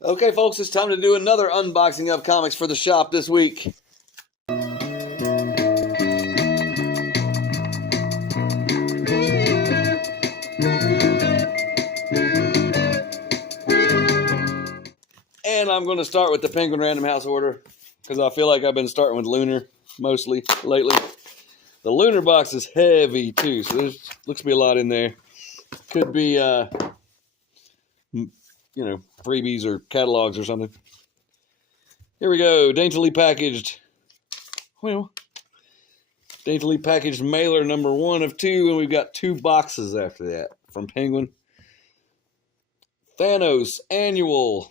Okay, folks, it's time to do another unboxing of comics for the shop this week. And I'm going to start with the Penguin Random House order because I feel like I've been starting with Lunar mostly lately. The Lunar box is heavy too, so there looks to be a lot in there. Could be, freebies or catalogs or something. Here we go, daintily packaged. Well, daintily packaged mailer number 1 of 2, and we've got 2 boxes after that from Penguin. Thanos Annual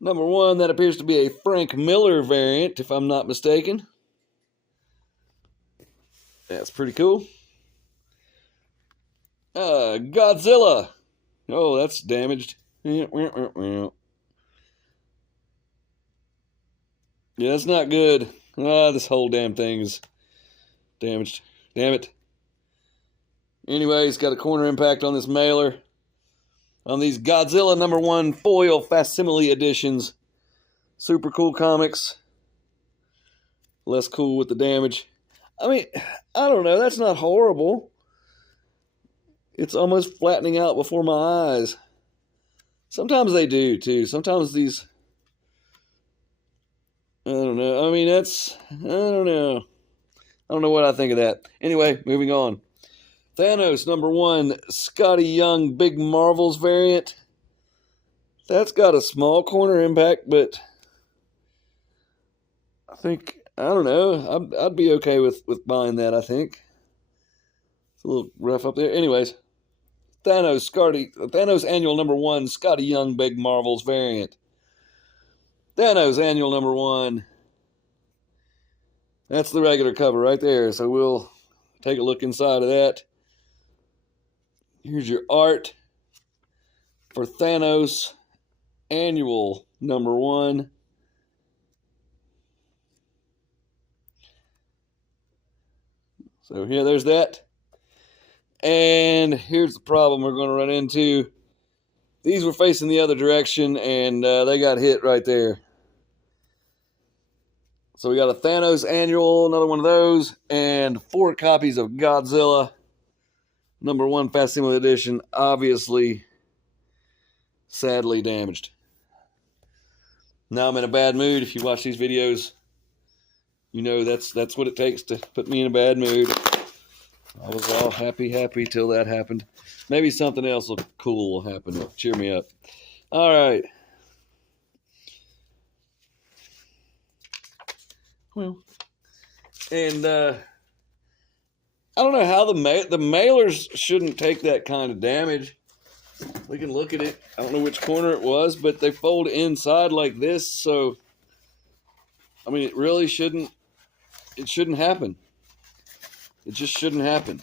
number 1, that appears to be a Frank Miller variant, if I'm not mistaken. That's pretty cool. Godzilla. Oh, that's damaged. Yeah, that's not good. This whole damn thing is damaged. Damn it. Anyway, it's got a corner impact on this mailer. On these Godzilla number 1 foil facsimile editions. Super cool comics. Less cool with the damage. I mean, I don't know. That's not horrible. It's almost flattening out before my eyes. Sometimes they do, too. Sometimes these... I don't know. I mean, I don't know. I don't know what I think of that. Anyway, moving on. Thanos number 1, Scotty Young Big Marvels variant. That's got a small corner impact, but I don't know. I'd be okay with buying that, I think. It's a little rough up there. Anyways, Thanos Annual number 1, Scotty Young Big Marvels variant. Thanos Annual number 1. That's the regular cover right there, so we'll take a look inside of that. Here's your art for Thanos Annual number 1. So yeah, there's that. And here's the problem we're going to run into. These were facing the other direction, and they got hit right there. So we got a Thanos Annual, another one of those, and 4 copies of Godzilla number 1 facsimile edition, obviously, sadly damaged. Now I'm in a bad mood. If you watch these videos, you know that's what it takes to put me in a bad mood. I was all happy till that happened. Maybe something else cool will happen to cheer me up. All right. Well, and I don't know how the mailers shouldn't take that kind of damage. We can look at it. I don't know which corner it was, but they fold inside like this, so I mean, it really shouldn't. It shouldn't happen. It just shouldn't happen.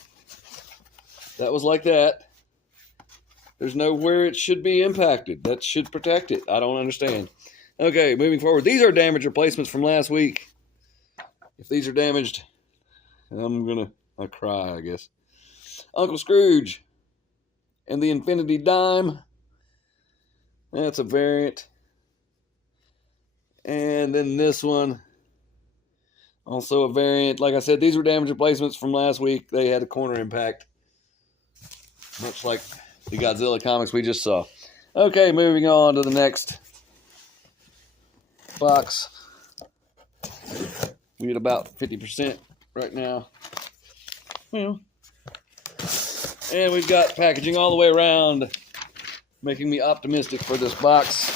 That was like that. There's nowhere it should be impacted. That should protect it. I don't understand. Okay, moving forward. These are damage replacements from last week. If these are damaged, I'll cry, I guess. Uncle Scrooge and the Infinity Dime. That's a variant. And then this one, also a variant. Like I said, these were damage replacements from last week. They had a corner impact, much like the Godzilla comics we just saw. Okay, moving on to the next box. We at about 50% right now. Well, and we've got packaging all the way around, making me optimistic for this box.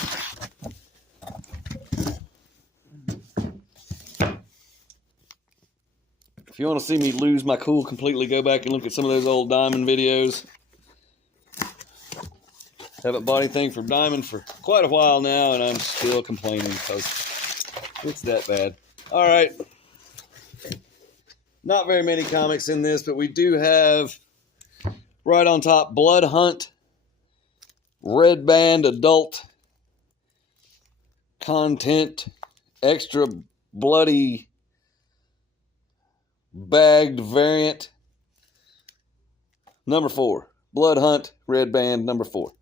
If you want to see me lose my cool completely, go back and look at some of those old Diamond videos. Haven't bought anything from Diamond for quite a while now, and I'm still complaining because it's that bad. All right. Not very many comics in this, but we do have right on top Blood Hunt, Red Band Adult Content, Extra Bloody Bagged Variant, number 4. Blood Hunt, Red Band, number 4.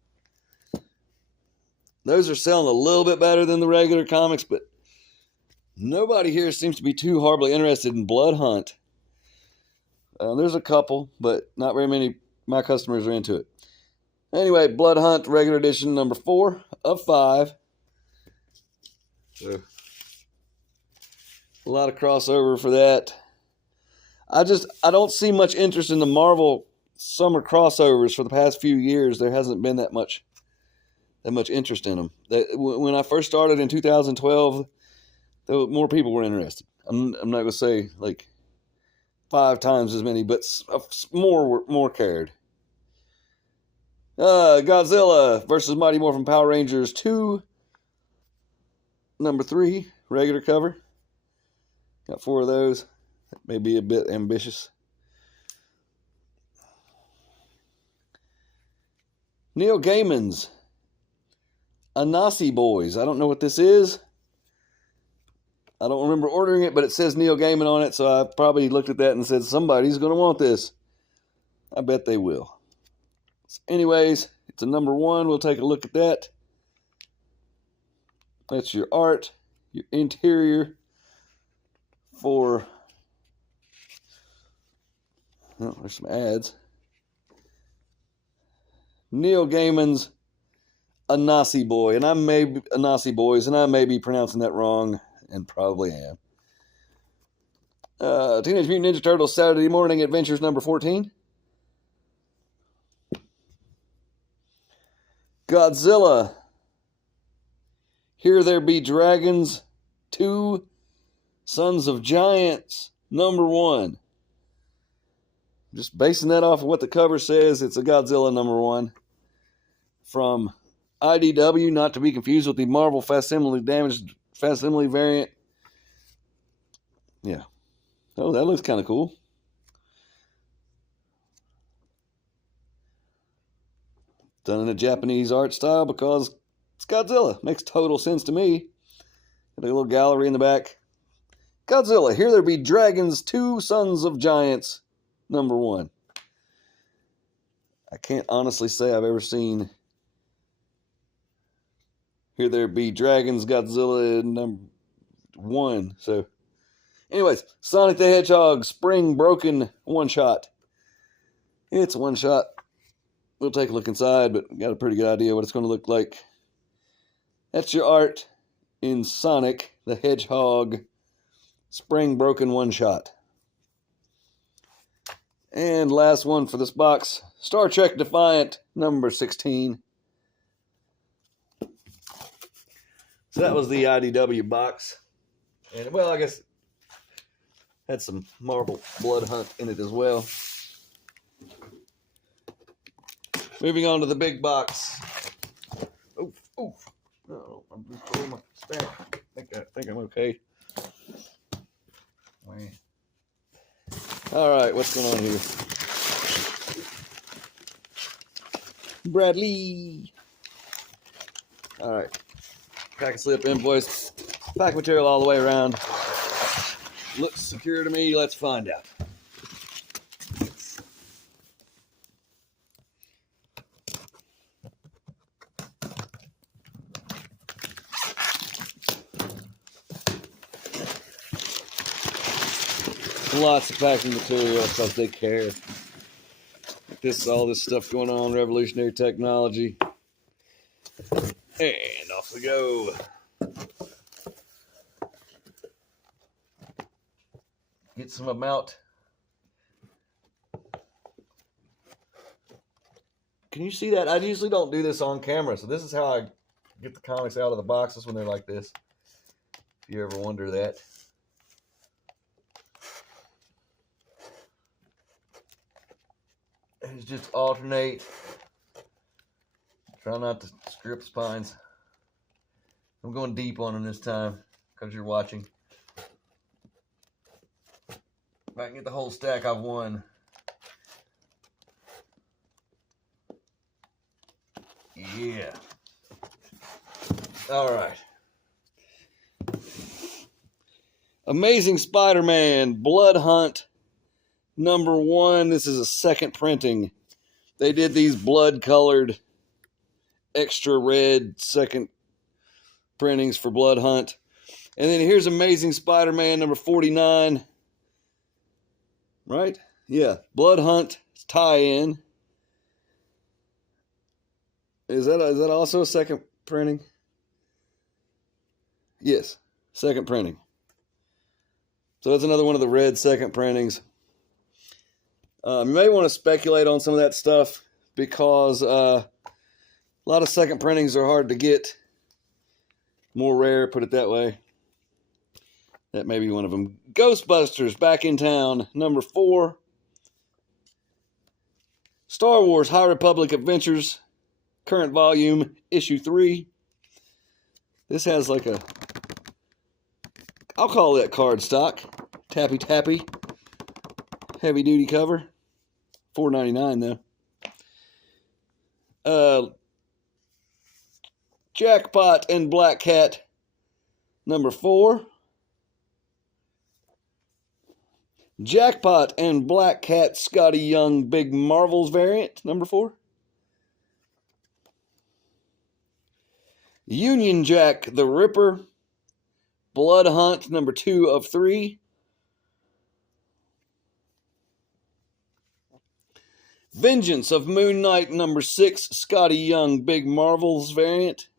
Those are selling a little bit better than the regular comics, but nobody here seems to be too horribly interested in Blood Hunt. There's a couple, but not very many. My customers are into it. Anyway, Blood Hunt regular edition number 4 of 5. So, a lot of crossover for that. I don't see much interest in the Marvel summer crossovers for the past few years. There hasn't been that much interest in them. When I first started in 2012, more people were interested. I'm not going to say like 5 times as many, but more cared. Godzilla versus Mighty Morphin Power Rangers 2, number 3, regular cover. Got 4 of those. That may be a bit ambitious. Neil Gaiman's Anansi Boys. I don't know what this is. I don't remember ordering it, but it says Neil Gaiman on it, so I probably looked at that and said, somebody's going to want this. I bet they will. So anyways, it's a number 1. We'll take a look at that. That's your art, your interior for... Oh, there's some ads. Neil Gaiman's Anansi Boy, and Anansi Boys, and I may be pronouncing that wrong, and probably am. Teenage Mutant Ninja Turtles Saturday Morning Adventures number 14. Godzilla, Here There Be Dragons 2, Sons of Giants number 1. Just basing that off of what the cover says, it's a Godzilla number 1 from IDW, not to be confused with the Marvel facsimile variant. Yeah. Oh, that looks kind of cool. Done in a Japanese art style because it's Godzilla. Makes total sense to me. Got a little gallery in the back. Godzilla, Here There Be Dragons 2, Sons of Giants number 1. I can't honestly say I've ever seen Here There Be Dragons Godzilla number 1. So, anyways, Sonic the Hedgehog Spring Broken one-shot. It's a one-shot. We'll take a look inside, but we got a pretty good idea what it's going to look like. That's your art in Sonic the Hedgehog Spring Broken one-shot. And last one for this box, Star Trek Defiant number 16. So that was the IDW box. And, well, I guess had some Marvel Blood Hunt in it as well. Moving on to the big box. Oh, I'm just throwing my stack. I think I'm okay. All right, what's going on here? Bradley. All right. Pack slip, invoice, pack material all the way around. Looks secure to me. Let's find out. Lots of packing material because they care. All this stuff going on, revolutionary technology. And off we go. Get some amount. Can you see that? I usually don't do this on camera, so this is how I get the comics out of the boxes when they're like this. If you ever wonder that. And just alternate. Try not to screw up spines. I'm going deep on them this time because you're watching. If I can get the whole stack, I've won. Yeah. All right. Amazing Spider-Man Blood Hunt number 1. This is a second printing. They did these blood-colored, extra red second printings for Blood Hunt. And then here's Amazing Spider-Man number 49. Right? Yeah, Blood Hunt tie-in. Is that also a second printing? Yes, second printing. So that's another one of the red second printings. You may want to speculate on some of that stuff because a lot of second printings are hard to get. More rare, put it that way. That may be one of them. Ghostbusters Back in Town, number 4. Star Wars High Republic Adventures, current volume, issue 3. This has like a, I'll call that cardstock. Tappy tappy. Heavy duty cover. $4.99 though. Jackpot and Black Cat, number 4. Jackpot and Black Cat Scotty Young Big Marvels variant, number 4. Union Jack the Ripper, Blood Hunt, number 2 of 3. Vengeance of Moon Knight, number 6, Scotty Young Big Marvels variant.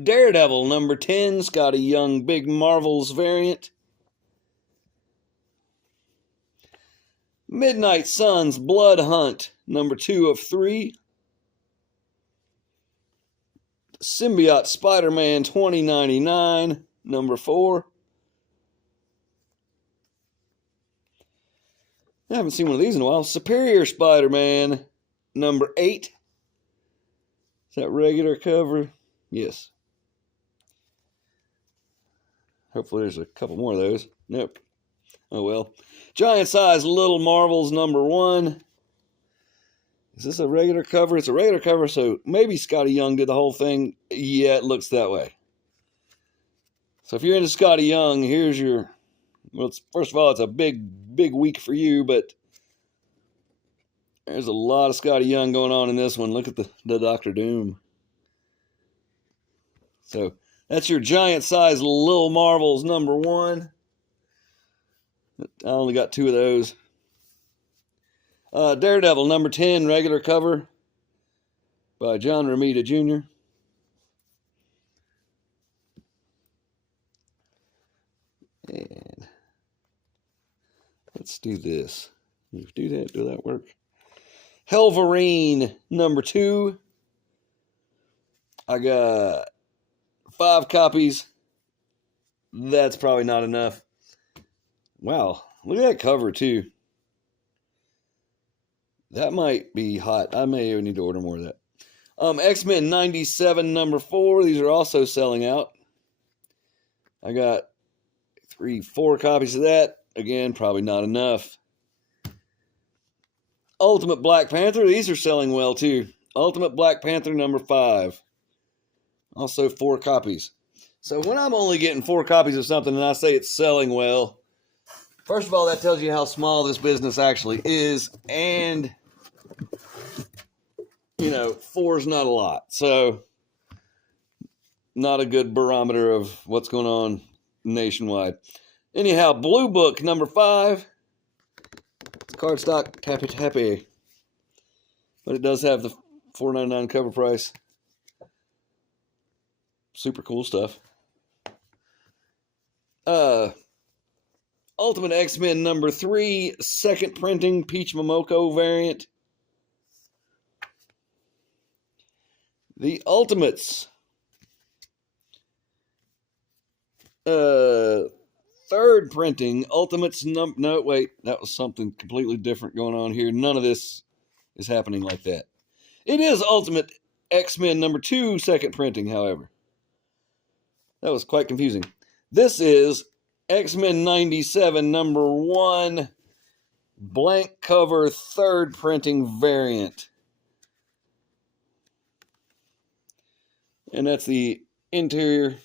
Daredevil, number 10, Scotty Young Big Marvels variant. Midnight Suns Blood Hunt, number 2 of 3. Symbiote Spider-Man 2099, number 4. I haven't seen one of these in a while. Superior Spider-Man, number 8. Is that regular cover? Yes. Hopefully there's a couple more of those. Nope. Oh well. Giant Size Little Marvels, number 1. Is this a regular cover? It's a regular cover, so maybe Scotty Young did the whole thing. Yeah, it looks that way. So if you're into Scotty Young, here's your... Well, first of all, it's a big week for you, but there's a lot of Scotty Young going on in this one. Look at the Dr. Doom. So that's your Giant Size Little Marvels, number 1. I only got 2 of those. Daredevil, number 10, regular cover by John Romita Jr. And let's do this. Do that work? Helverine, number 2. I got 5 copies. That's probably not enough. Wow, look at that cover too. That might be hot. I may need to order more of that. X-Men 97, number 4. These are also selling out. I got 4 copies of that. Again, probably not enough. Ultimate Black Panther. These are selling well too. Ultimate Black Panther number 5. Also 4 copies. So when I'm only getting 4 copies of something and I say it's selling well, first of all, that tells you how small this business actually is. And, 4 is not a lot. So, not a good barometer of what's going on nationwide. Anyhow, Blue Book, number 5. It's cardstock, tappy. But it does have the $4.99 cover price. Super cool stuff. Ultimate X-Men number 3, second printing, Peach Momoko variant. The Ultimates. Third printing, Ultimates no, wait, that was something completely different going on here. None of this is happening like that. It is Ultimate X-Men number 2, second printing, however. That was quite confusing. This is X-Men 97, number 1, blank cover, third printing variant. And that's the interior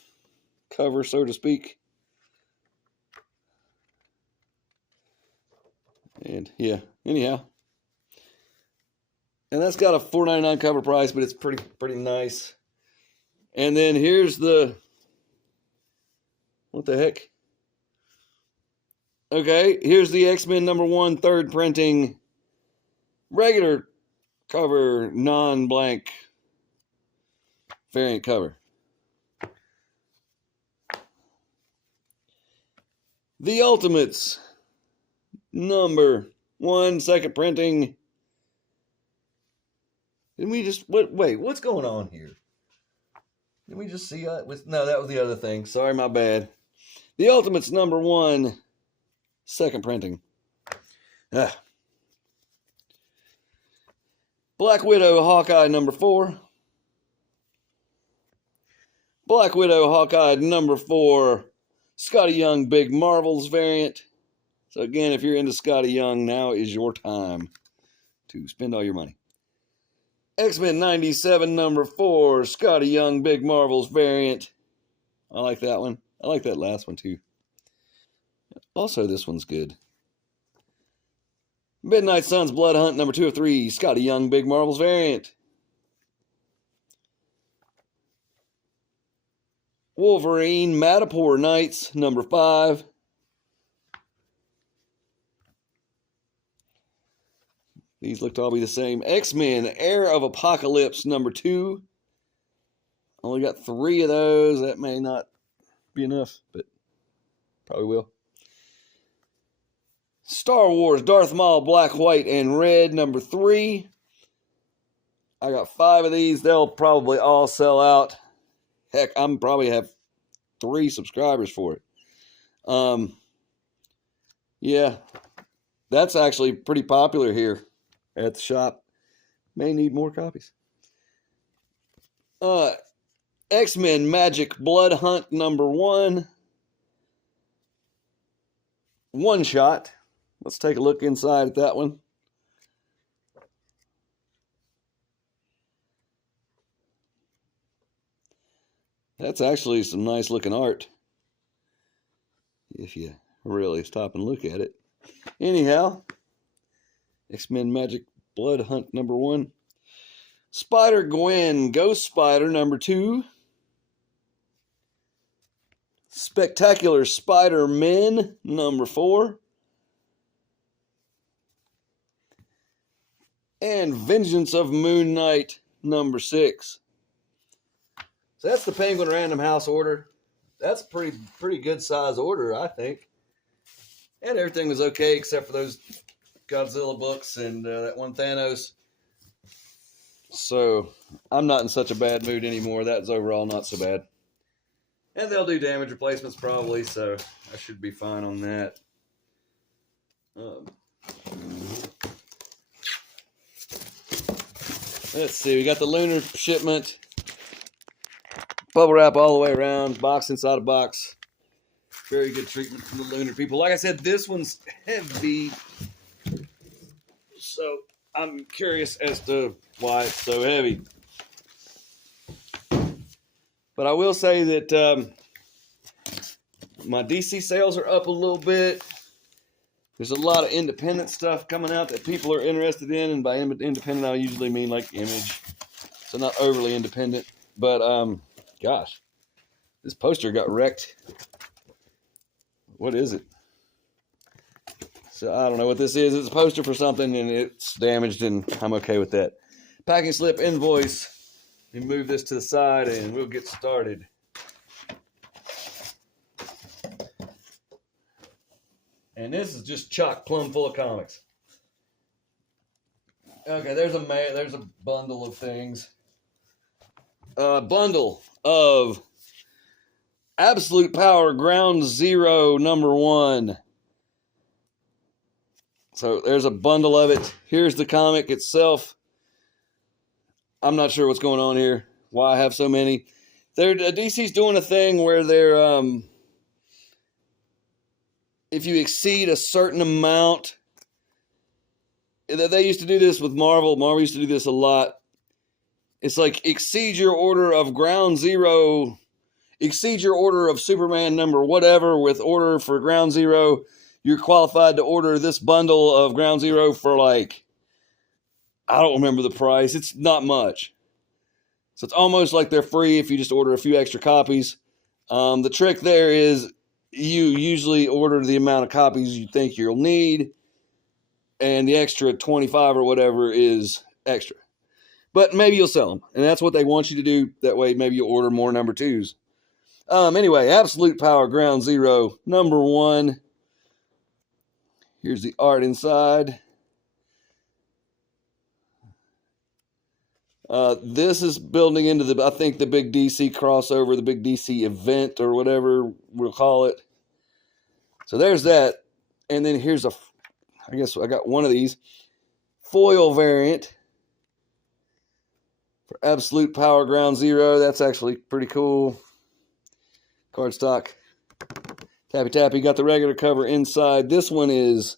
cover, so to speak. And yeah, anyhow, And that's got a $4.99 cover price, but it's pretty nice. And then here's the, what the heck? Okay, here's the X-Men #1 third printing regular cover, non-blank variant cover. The Ultimates #1 second printing. Didn't we just, wait, what's going on here? Did we just see that? No, that was the other thing. Sorry, my bad. The Ultimates #1 second printing. Black Widow Hawkeye #4. Black Widow Hawkeye #4 Scotty Young Big Marvels variant. So again, if you're into Scotty Young, now is your time to spend all your money. X-Men '97 #4 Scotty Young Big Marvels variant. I like that one. I like that last one too. Also, this one's good. Midnight Suns Blood Hunt #2 of 3 Scotty Young Big Marvels variant. Wolverine Madripoor Knights #5. These look to all be the same. X-Men Heir of Apocalypse #2. Only got 3 of those. That may not be enough, but probably will. Star Wars Darth Maul Black, White, and Red #3. I got 5 of these. They'll probably all sell out. Heck, I'm probably have 3 subscribers for it. Yeah, that's actually pretty popular here at the shop. May need more copies. X-Men Magic Blood Hunt #1. One shot. Let's take a look inside at that one. That's actually some nice looking art, if you really stop and look at it. Anyhow, X-Men Magic Blood Hunt #1. Spider-Gwen Ghost Spider #2. Spectacular Spider-Men #4. And Vengeance of Moon Knight #6. So that's the Penguin Random House order. That's a pretty good size order, I think. And everything was okay except for those Godzilla books and that one Thanos. So I'm not in such a bad mood anymore. That's overall not so bad. And they'll do damage replacements probably, so I should be fine on that. Let's see, we got the Lunar shipment. Bubble wrap all the way around, box inside a box. Very good treatment from the Lunar people. Like I said, this one's heavy. So I'm curious as to why it's so heavy. But I will say that my DC sales are up a little bit. There's a lot of independent stuff coming out that people are interested in. And by independent, I usually mean like Image. So not overly independent. But, gosh, this poster got wrecked. What is it? So I don't know what this is. It's a poster for something and it's damaged, and I'm okay with that. Packing slip invoice. We move this to the side and we'll get started. And this is just chock plumb full of comics. Okay, there's a bundle of things. A bundle of Absolute Power Ground Zero #1. So there's a bundle of it. Here's the comic itself. I'm not sure what's going on here. Why I have so many. DC's doing a thing where they're if you exceed a certain amount, they used to do this with Marvel. Marvel used to do this a lot. It's like exceed your order of Ground Zero, exceed your order of Superman number whatever with order for Ground Zero. You're qualified to order this bundle of Ground Zero for like I don't remember the price. It's not much. So it's almost like they're free if you just order a few extra copies. The trick there is you usually order the amount of copies you think you'll need, and the extra 25 or whatever is extra. But maybe you'll sell them, and that's what they want you to do. That way, maybe you'll order more number 2s. Anyway, Absolute Power Ground Zero, number 1. Here's the art inside. This is building into I think the big DC crossover, the big DC event, or whatever we'll call it. So there's that. And then here's I guess I got one of these. Foil variant for Absolute Power Ground Zero. That's actually pretty cool. Cardstock. Tappy Tappy. Got the regular cover inside. This one is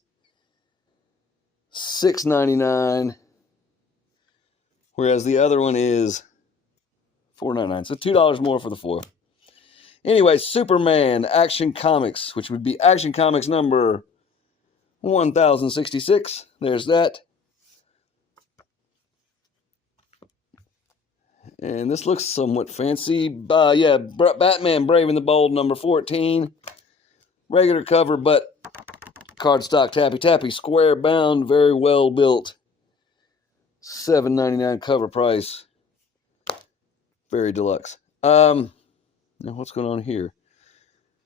$6.99. Whereas the other one is $4.99. So $2 more for the foil. Anyway, Superman Action Comics, which would be Action Comics number 1066. There's that. And this looks somewhat fancy. Yeah, Batman Brave and the Bold number 14. Regular cover, but cardstock Tappy Tappy. Square bound, very well built. $7.99 cover price. Very deluxe. Now what's going on here?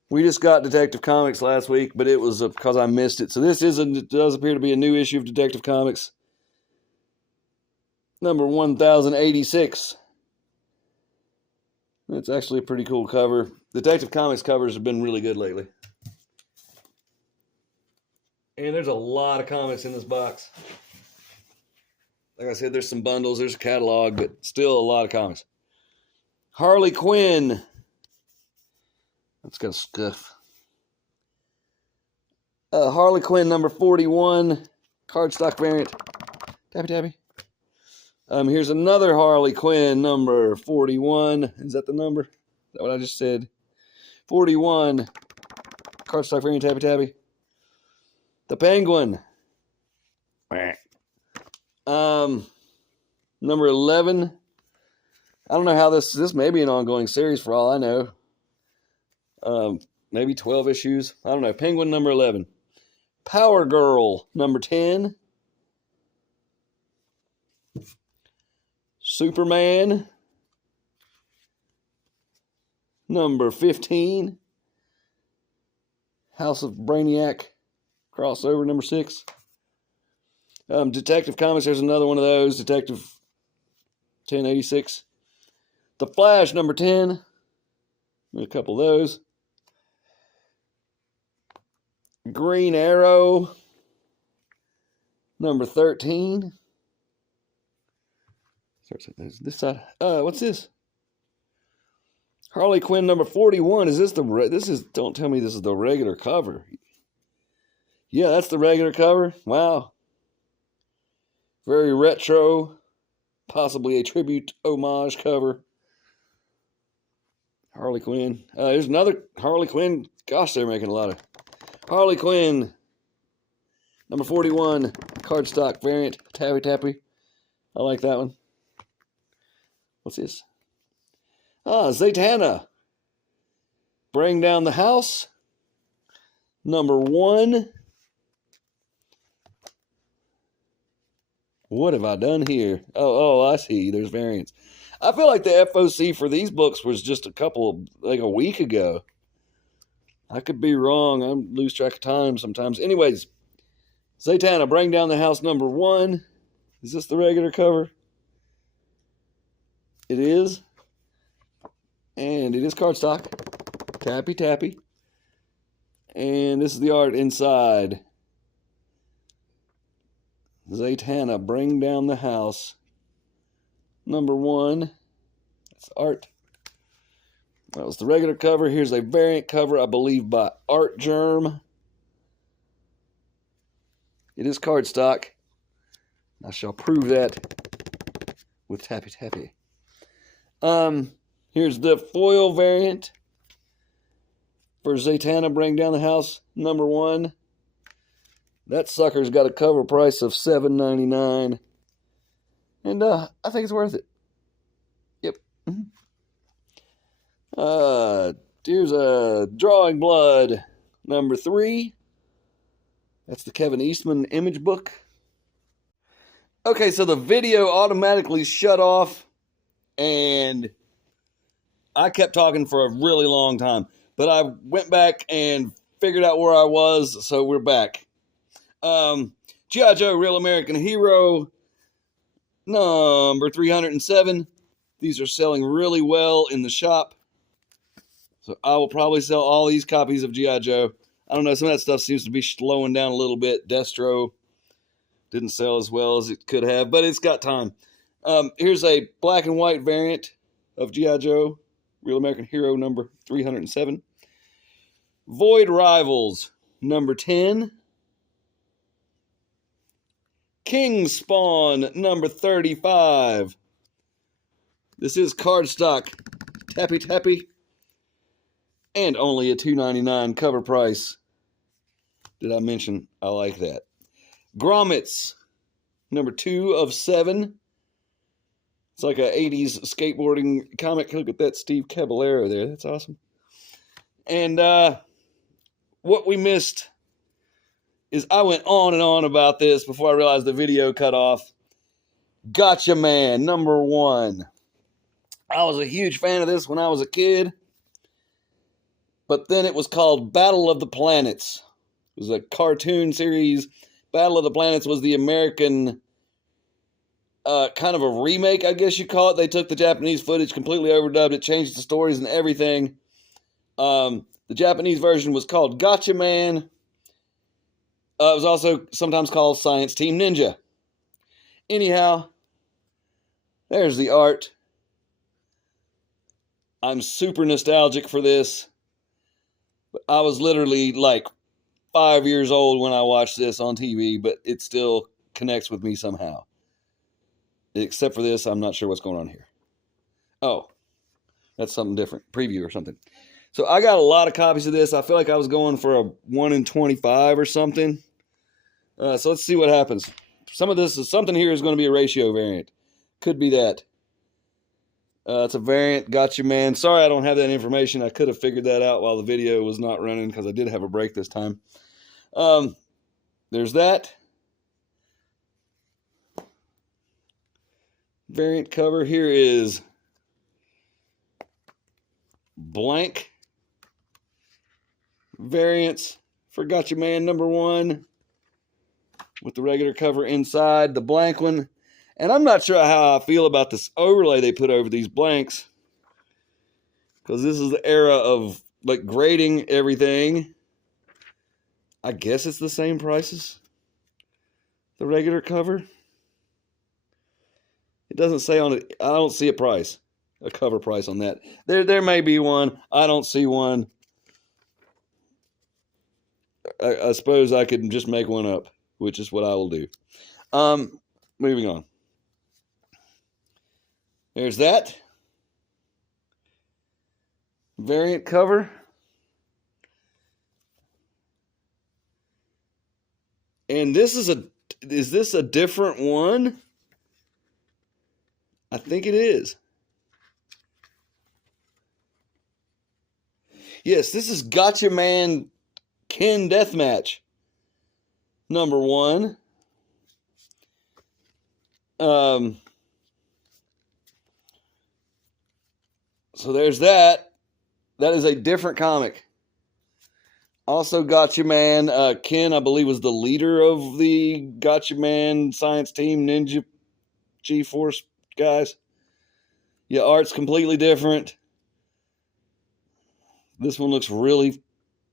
We just got Detective Comics last week, but it was because I missed it. So this it does appear to be a new issue of Detective Comics. Number 1086. It's actually a pretty cool cover. Detective Comics covers have been really good lately. And there's a lot of comics in this box. Like I said, there's some bundles, there's a catalog, but still a lot of comics. Harley Quinn. That's got a scuff. Harley Quinn number 41. Cardstock variant. Tappy Tappy. Here's another Harley Quinn number 41. Is that the number? Is that what I just said? 41. Cardstock variant. Tappy Tappy. The Penguin. Number 11. I don't know how this may be an ongoing series for all I know. Maybe 12 issues. I don't know. Penguin number 11. Power Girl number 10. Superman number 15. House of Brainiac crossover number 6. Detective Comics, there's another one of those. Detective 1086. The Flash number 10. A couple of those. Green Arrow number 13. This side. What's this? Harley Quinn number 41. Is this don't tell me this is the regular cover. Yeah, that's the regular cover. Wow. Very retro. Possibly a tribute homage cover. Harley Quinn. There's another Harley Quinn. Gosh, they're making a lot of. Harley Quinn number 41. Cardstock variant. Tappy Tappy. I like that one. What's this? Zatanna. Bring Down the House. Number 1. What have I done here? Oh, I see. There's variants. I feel like the FOC for these books was just a week ago. I could be wrong. I lose track of time sometimes. Anyways, Zatanna, Bring Down the House number 1. Is this the regular cover? It is. And it is cardstock. Tappy Tappy. And this is the art inside. Zatanna, Bring Down the House. Number 1. That's art. That was the regular cover. Here's a variant cover, I believe, by Art Germ. It is cardstock. I shall prove that with Tappy Tappy. Here's the foil variant for Zatanna, Bring Down the House, number 1. That sucker's got a cover price of $7.99. And I think it's worth it. Yep. Here's a Drawing Blood number 3. That's the Kevin Eastman image book. Okay, so the video automatically shut off, and I kept talking for a really long time. But I went back and figured out where I was, so we're back. G.I. Joe Real American Hero number 307. These are selling really well in the shop. So I will probably sell all these copies of G.I. Joe. I don't know, some of that stuff seems to be slowing down a little bit. Destro didn't sell as well as it could have, but it's got time. Here's a black and white variant of G.I. Joe, Real American Hero number 307. Void Rivals number 10. King Spawn number 35. This is cardstock, tappy, and only a $2.99 cover price. Did I mention I like that? Grommets number 2 of 7. It's like a 80s skateboarding comic. Look at that Steve Caballero there. That's awesome. And what we missed is I went on and on about this before I realized the video cut off. Gotcha Man number 1. I was a huge fan of this when I was a kid, but then it was called Battle of the Planets. It was a cartoon series. Battle of the Planets was the American kind of a remake, I guess you call it. They took the Japanese footage, completely overdubbed it, changed the stories and everything. The Japanese version was called Gotcha Man. It was also sometimes called Science Team Ninja. Anyhow, there's the art. I'm super nostalgic for this. But I was literally like 5 years old when I watched this on TV, but it still connects with me somehow. Except for this, I'm not sure what's going on here. Oh, that's something different. Preview or something. So I got a lot of copies of this. I feel like I was going for a 1 in 25 or something. So let's see what happens. Something here is going to be a ratio variant. Could be that. It's a variant. Gotcha Man. Sorry I don't have that information. I could have figured that out while the video was not running because I did have a break this time. There's that. Variant cover here is blank variants for Gotcha Man number 1 with the regular cover inside, the blank one. And I'm not sure how I feel about this overlay they put over these blanks, because this is the era of like grading everything. I guess it's the same prices, the regular cover. It doesn't say on it. I don't see a cover price on that. There may be one. I don't see one. I suppose I could just make one up, which is what I will do. Moving on. There's that variant cover. And is this a different one? I think it is. Yes, this is Gotcha Man Ken Deathmatch number 1. So there's that. That is a different comic. Also Gotcha Man. Ken, I believe, was the leader of the Gotcha Man Science Team Ninja G-Force guys. Yeah, art's completely different. This one looks really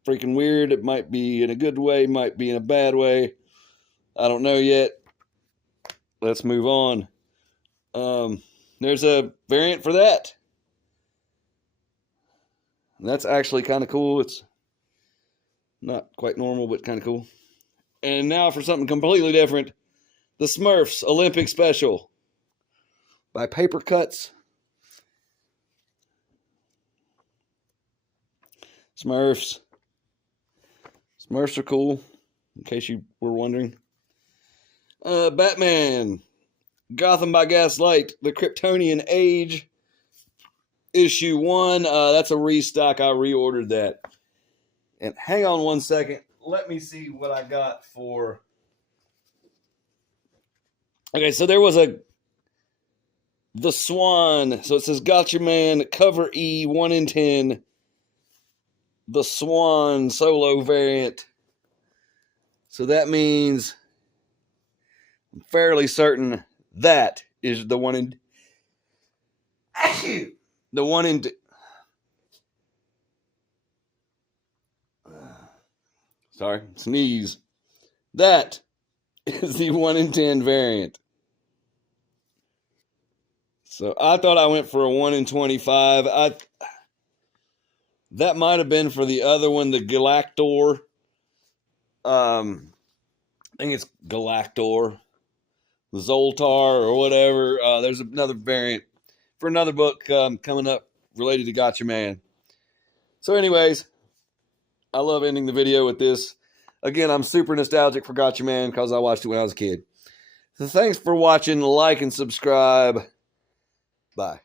freaking weird. It might be in a good way, might be in a bad way. I don't know yet. Let's move on. There's a variant for that. And that's actually kind of cool. It's not quite normal, but kind of cool. And now for something completely different. The Smurfs Olympic Special by Paper Cuts. Smurfs. Smurfs are cool, in case you were wondering. Batman Gotham by Gaslight, the Kryptonian Age, issue 1. That's a restock. I reordered that. And hang on one second. Let me see what I got for... Okay, so there was The Swan. So it says Gotcha Man, cover E, 1 in 10. The Swan solo variant. So that means I'm fairly certain that is the 1 in... The 1 in... Sorry, sneeze. That is the 1 in 10 variant. So I thought I went for a 1 in 25. That might have been for the other one, the Galactor. I think it's Galactor, Zoltar, or whatever. There's another variant for another book coming up related to Gotcha Man. So anyways, I love ending the video with this. Again, I'm super nostalgic for Gotcha Man because I watched it when I was a kid. So thanks for watching. Like and subscribe. Bye.